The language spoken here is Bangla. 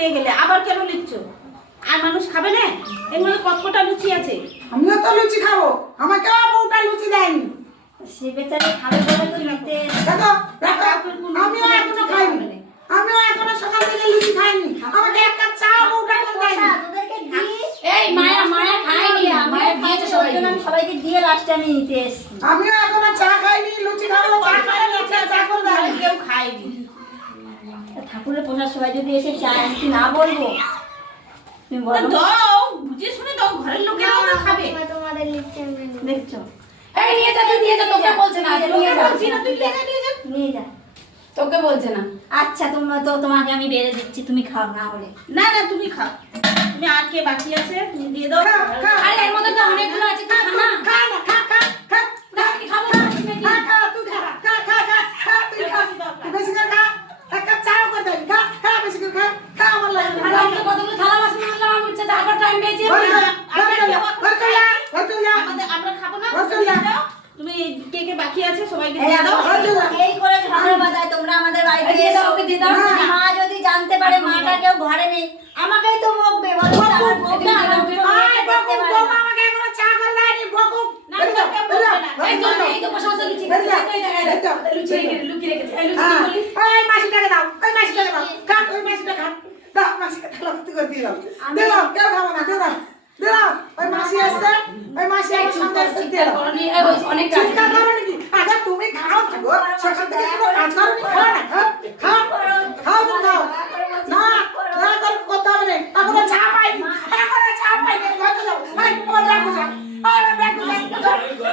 নিয়ে গেলে আবার কেন লিখছো? আর মানুষ খাবে না? এর মধ্যে কতটা লুচি আছে। আমিও তো লুচি খাবো, আমাকে বউটা লুচি দেয়নি। সে বেচারে খাবে বলে তো নিতে। দেখো দেখো, আমিও এখনো খাইনি, আমিও এখনো সকাল থেকে লুচি খাইনি, আমাকে এক কাপ চা বউটা দেয়নি। তোদেরকে দিই। এই মায়া মায়া খায়নি, মায়া দিয়েছে সবাইকে। আমি সবাইকে দিয়ে লাস্টে আমি নিতে এসেছি। আমিও এখনো চা খাইনি, লুচি খাবো, চা খাইনি, চা করে দেয়নি। কেউ খায়নি। ঠাকুরের প্রসাদ সবাই যদি এসে চায় আমি কি না বলবো? তুমি বলো। দাও, বুঝে শুনে দাও, ঘরের লোকেরাও না খাবে। তোমাদের লিখতে দেখছো? এই নিয়ে যা, তুই নিয়ে যা, তোকে বলছে না, তুই নিয়ে যা। বলছি না, তুই নিয়ে যা, নিয়ে যা। নিয়ে যা। তোকে বলছে না। আচ্ছা তোমাকে আমি বেড়ে দিচ্ছি, তুমি খাও না বলে। না না, তুমি খাও। তুমি আর কে বাকি আছে তুমি দিয়ে দাও। আরে এর মধ্যে তো অনেকগুলো আছে, তুই খা না। খা না, খা খা খা, আমি খাবো না, খা খা, তুই খা খা খা খা খা, তুই খা, তুই বেশি করে খা, এক কাপ চা করে দেয়নি, খা খা, বেশি করে খা, খা আমার লাগে। আরে আমি তো কতগুলো থালা বাসন মাজলাম, আমার ইচ্ছা আবার টাইম পেয়েছি। আমরা খাবো না, তুমি দিয়ে দাও। তুমি কে কে বাকি আছে সবাইকে এই দিয়ে দাও। এই করে ঝগড়া বাঁধায় তোমরা আমাদের বাড়িতে দিয়ে দাও, ওকে দিয়ে দাও। মা যদি জানতে পারে মাটা কেউ ঘরে নেই, আমাকেই তো বকবে। বলো তো আমার বউটা আমার আয় বকু, বউ আমাকে এখনো চা করে দেয়নি, বকু। না, না, কেউ বলবে না। এই তো এই তো বসে বসে লুচি খাচ্ছি, এই তো লুচি লুকিয়ে রেখেছে। এই লুচি কি বলিস? এই মাসিটাকে দাও, ওই মাসিটাকে দাও, খা, ওই মাসিটা খা, দাও মাসিকে থালা ভর্তি করে দিয়ে দাও, দিয়ে দাও, কেউ খাবো না, দিয়ে দাও, দিয়ে দাও, ওই মাসি আসছে, ওই মাসি আমার সঙ্গে আসছে, দিয়ে দাও। অনেক চিৎকার করো নাকি? আগে তুমি খাও না গো, সকাল থেকে কোনো কাজ করো নি, খাও না, খাও, খাও, তুমি খাও। না, না করে করতে হবে না, এখনো চা পাইনি, এখনো চা পাইনি, ঘরে যাও, এই, আমার ব্যাগ গুছা, আমার ব্যাগ গুছা,